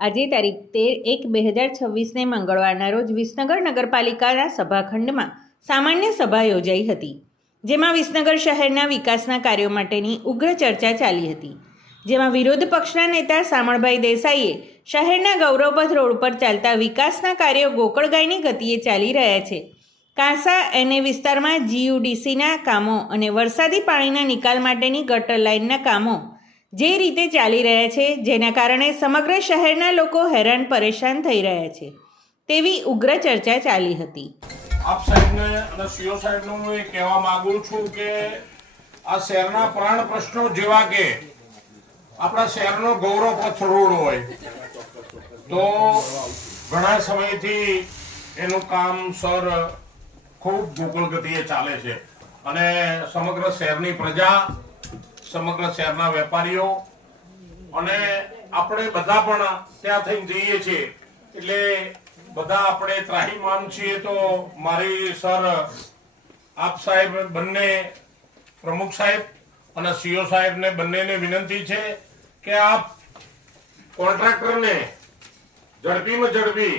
આજે તારીખ તેર એક બે હજાર છવ્વીસને મંગળવારના રોજ વિસનગર નગરપાલિકાના સભાખંડમાં સામાન્ય સભા યોજાઈ હતી, જેમાં વિસનગર શહેરના વિકાસના કાર્યો માટેની ઉગ્ર ચર્ચા ચાલી હતી. જેમાં વિરોધ પક્ષના નેતા શામળભાઈ દેસાઈએ શહેરના ગૌરવપથ રોડ પર ચાલતા વિકાસના કાર્યો ગોકળગાયની ગતિએ ચાલી રહ્યા છે. કાંસા એને વિસ્તારમાં જીયુડીસીના કામો અને વરસાદી પાણીના નિકાલ માટેની ગટર લાઇનના કામો જે રીતે ચાલી રહ્યા છે, જેના કારણે સમગ્ર શહેરના લોકો હેરાન પરેશાન થઈ રહ્યા છે. તેવી ઉગ્ર ચર્ચા ચાલી હતી. આપ સાહેબને અને સીઓ સાહેબને એ કહેવા માગું છું કે આ શહેરના પ્રાણ પ્રશ્નો જેવા કે આપણા શહેરનો ગૌરવ પથ રોડ હોય, તો ઘણા સમયથી એનું કામ સર ખૂબ ગોકુળ ગતિએ ચાલે છે. અને સમગ્ર શહેરની પ્રજા, સમગ્ર શહેરના વેપારીઓ, અને આપણે બધા પણ ત્યાં થઈને જઈએ છીએ. એટલે બધા આપણે ત્રાહીમામ છીએ તો મારી સર, આપ સાહેબ બંને પ્રમુખ સાહેબ અને સીઓ સાહેબને બંનેને વિનંતી છે કે આપ કોન્ટ્રાક્ટરને ઝડપીમાં ઝડપી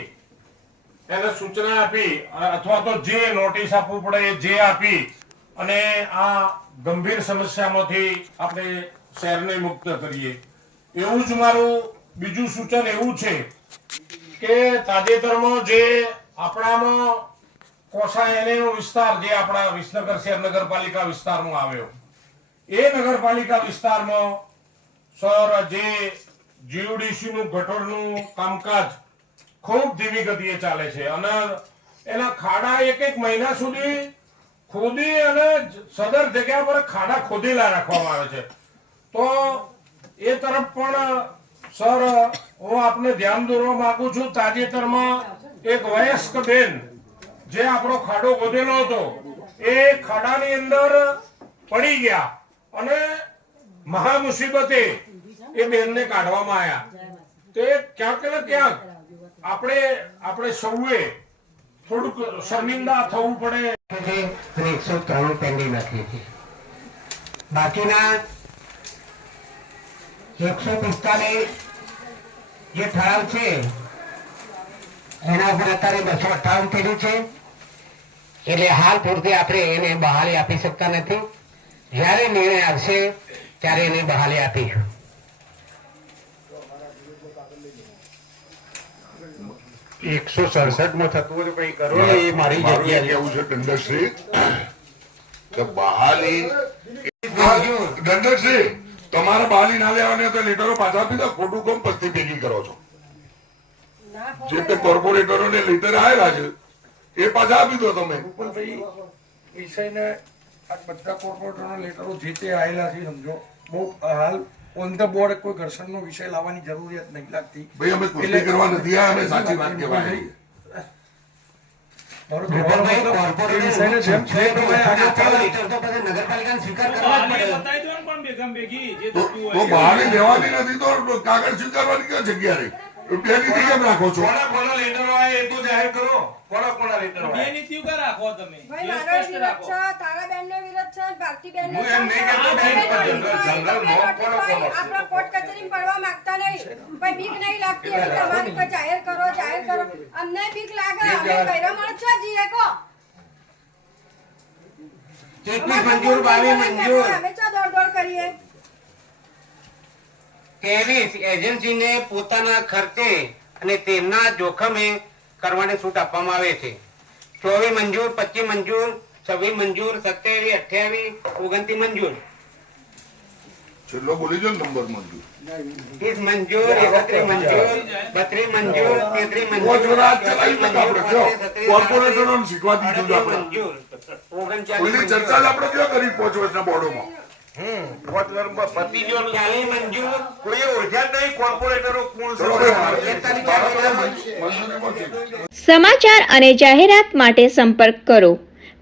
એને સૂચના આપી અથવા તો જે નોટિસ આપવું પડે જે આપી, અને આ ગંભીર સમસ્યામાંથી આપણે શહેરને મુક્ત કરીએ. એવું જ મારું બીજું સૂચન એવું છે કે તાજેતરમાં જે આપણામાં કોસા એનેનો વિસ્તાર, જે આપણા વિસનગર શહેર નગરપાલિકા વિસ્તારમાં આવ્યો, એ નગરપાલિકા વિસ્તારમાં સર જે જીયુડીસી નું ગટરનું કામકાજ ખૂબ ધીમી ગતિએ ચાલે છે અને એના ખાડા એક એક મહિના સુધી ખોદી અને સદર જગ્યા પર ખાડા ખોદેલા રાખવામાં આવે છે. તો એ તરફ પણ, સર, હું આપને ધ્યાન દોરવા માંગુ છું. તાજેતરમાં એક વયસ્ક બેન જે આપણો ખાડો ખોદેલો હતો, એ ખાડાની અંદર પડી ગયા અને મહા મુસીબતે એ બેનને કાઢવામાં આવ્યા તે ક્યાંક ને ક્યાંક આપણે આપણે સૌએ થોડુંક શર્મિંદા થવું પડે. એકસો ત્રણ પેન્ડિંગ રાખી છીએ બાકીના એકસો પિસ્તાલીસ જે ઠરાવ છે, એના ઉપર અત્યારે બસો અઠાવન થયેલું છે. એટલે હાલ પૂરતી આપણે એને બહાલી આપી શકતા નથી. જ્યારે નિર્ણય આવશે, ત્યારે એને બહાલી આપીશું. એકસો સડસઠમાં થતું કઈ કરો એ મારી જગ્યા કહેવું છે દંડશ્રી. તો બહાલી દંડશ્રી તમારે બહાલી ના લેવાની હોય તો લીટરો પાછા આપી દો ખોટું કોમ પસ્તી ભેગી કરો છો. જે તે કોર્પોરેટરો ને લેટર આવેલા છે એ પાછા આપી દો તમે. પણ ભાઈ વિષયને આ બધા કોર્પોરેટરો લેટરો જે તે આવેલા છે સમજો. બહુ હાલ ઓન ધ બોર્ડ કોઈ ઘર્ષણનો વિષય લાવવાની જરૂરિયાત નહીં લાગતી. ભાઈ અમે પુષ્ટિ કરવા નથી આ અમે સાચી વાત કહેવાય. નથી કાગળ સ્વીકારવાની કયો જગ્યા રહી રૂપિયાની થી કેમ રાખો છો? કોના કોના લેટરો આવે એ તો જાહેર કરો. કોના કોના લેટરો બે નીતિઓ કા રાખો તમે. ભાઈ મારો રાખો. છે તારાબેનનો વિરોધ છે ભારતીબેનનો હું એમ નહીં કહેતો બેન, જનરલ- જનરલ નોંધ કોનો કોનો છે? આપણે કોર્ટ કચેરીમાં પડવા માંગતા નહીં. પણ બીક નહીં લાગતી એટલે તમારી પર જાહેર કરો જાહેર કરો. અમને બીક લાગે. અમે બૈરા માણસ છો જીએ કો કેટલી મંજૂર બાવી મંજૂર. અમે ચો દોડ દોડ કરીએ? ત્રેવીસ એજન્સીને પોતાના ખર્ચે અને તેમના જોખમે કરવાની છૂટ આપવામાં આવે છે? ચોવીસ મંજૂર પચીસ મંજૂર છવ્વીસ મંજૂર સત્યાવીસ અઠ્યાવીસ ઓગણત્રીસ મંજૂર. છેલ્લો બોલી જો નંબર ત્રીસ એકત્રીસ બત્રીસ તેત્રીસ શીખવા દીધું ઓગણચાલીસ ચર્ચા આપણે ક્યાં કરી પાંચ વર્ષના બોર્ડોમાં સમાચાર અને જાહેરાત માટે સંપર્ક કરો.